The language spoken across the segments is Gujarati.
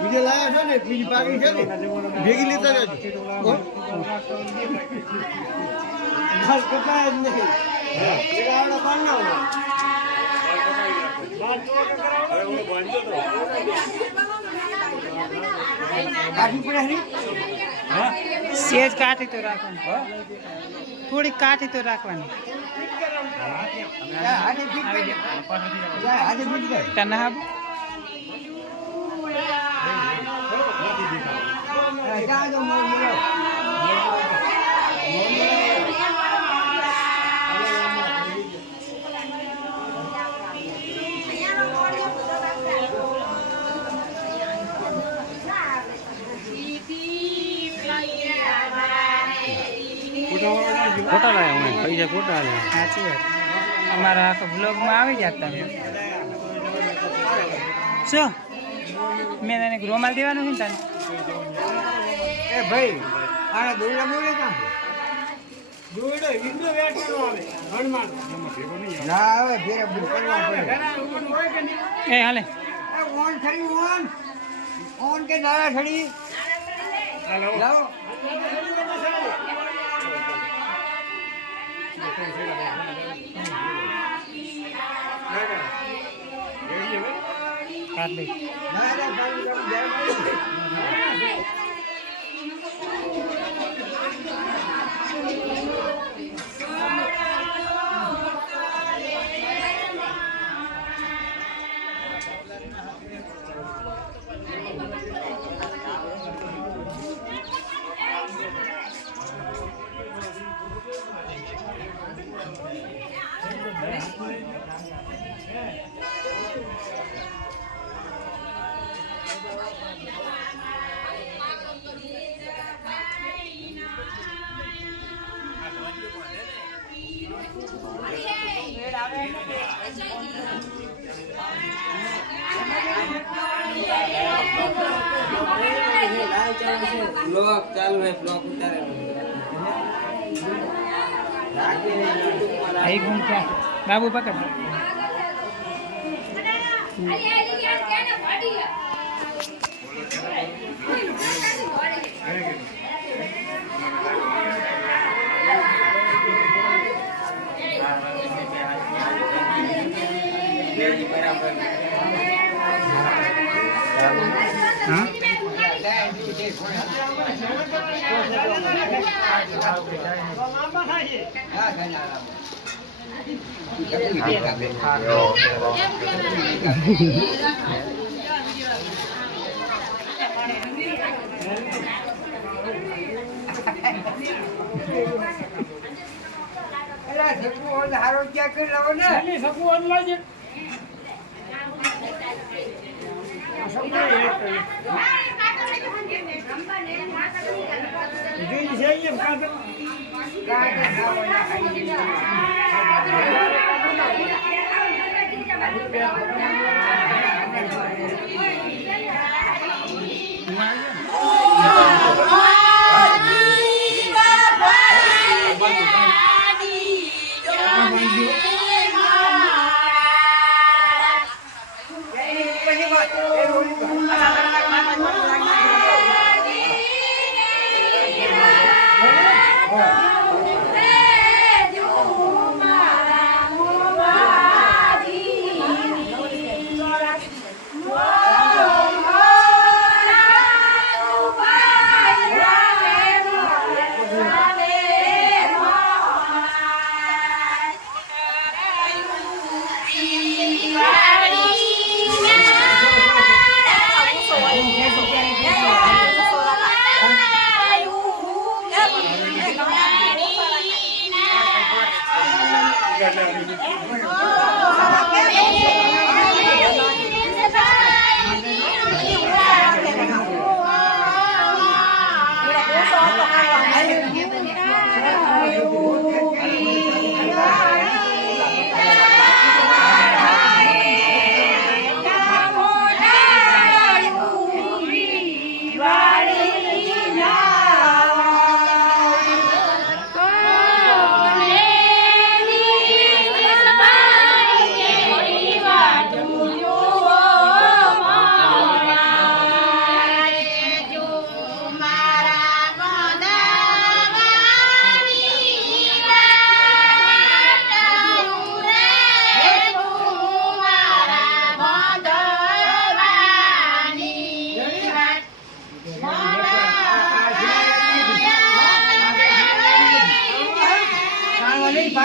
બીજે લાયા છો ને બીજી પાકી છે ને ભેગી લેતા જજો બસ કપાય જ નહીં એગાડો પાડ ના હોય કાઠી પડે હરી હા સેજ કાઠી તો રાખવાની થોડી કાઠી તો રાખવાની આજે ફીટ કરી આજે ફીટ કરી તને જાજો મોર ફોટા લાયા હું પૈસા ફોટા લાયા સાચી વાત અમારા આખો બ્લોગમાં આવી જતા શું મેં તને રૂમાલ દેવાનું છે ને તને એ ભાઈ આને દોડા બોલે કામ દોડો વિન્ડો વેટનો આવે હણમાન ના આવે ફેર કરવા પડે એ હાલે ઓન ખરી ઓન કે ના ખડી હેલો લાવો કાઢ દે ના ના ભાઈ ब्लॉग चालू है ब्लॉग उतारे आई घूम क्या बाबू पकड़ हाँ क्या कर रहा हो ना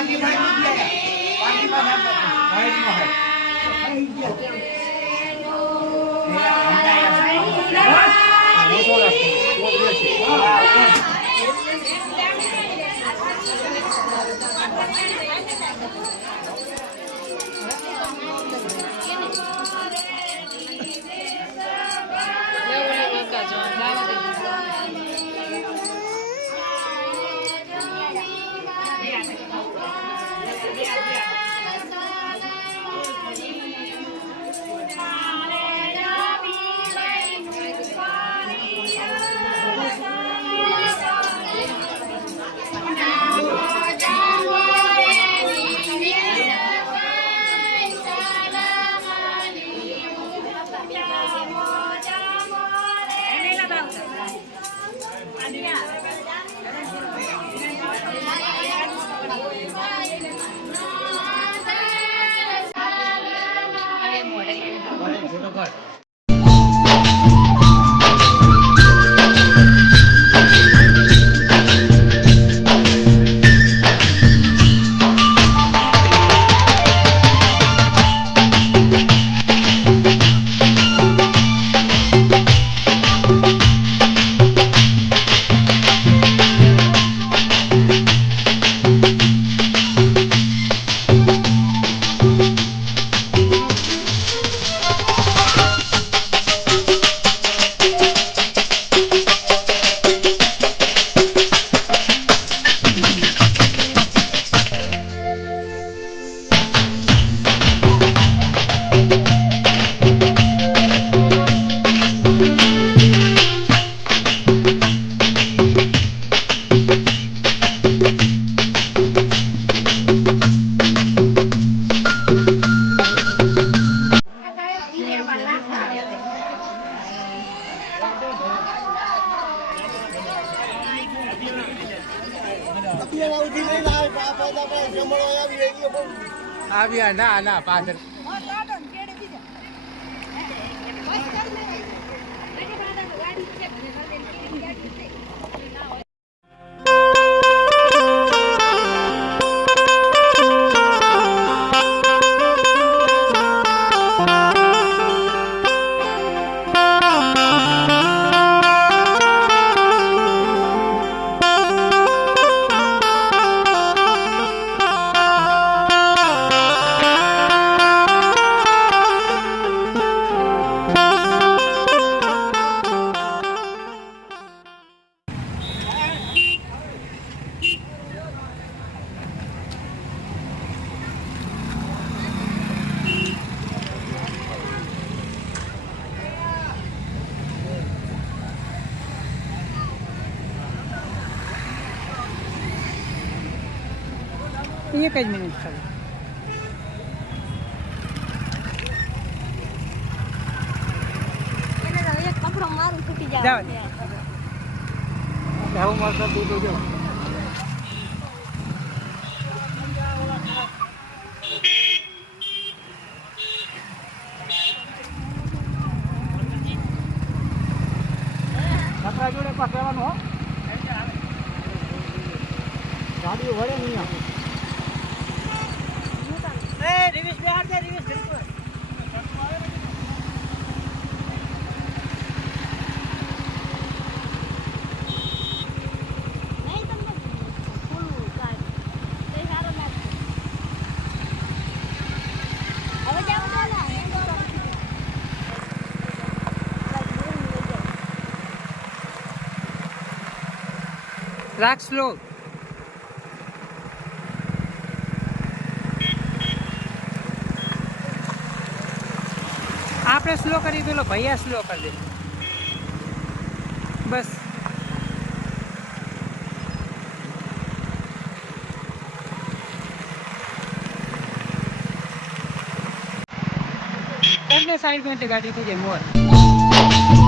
પાકી પાકી આવ્યા ના ના પાછળ એક જ મિનિટ ખાલી. કપડો મારું તૂટી જાવ જાય દે. હું મારતો તૂટો જો જોડે પાછળવાનું હો ગાડી વળે નહીં રિવિશ બિહાર દે રિવિશ બિલકુલ. નહીં તમને ફૂલ ગાડી તો સારો લાગે હવે જાવ તો ના રાખ સ્લો. આપણે સ્લો કરી પેલો ભૈયા સ્લો કરી દે બસ. સાઈડ में गाड़ी थी मोर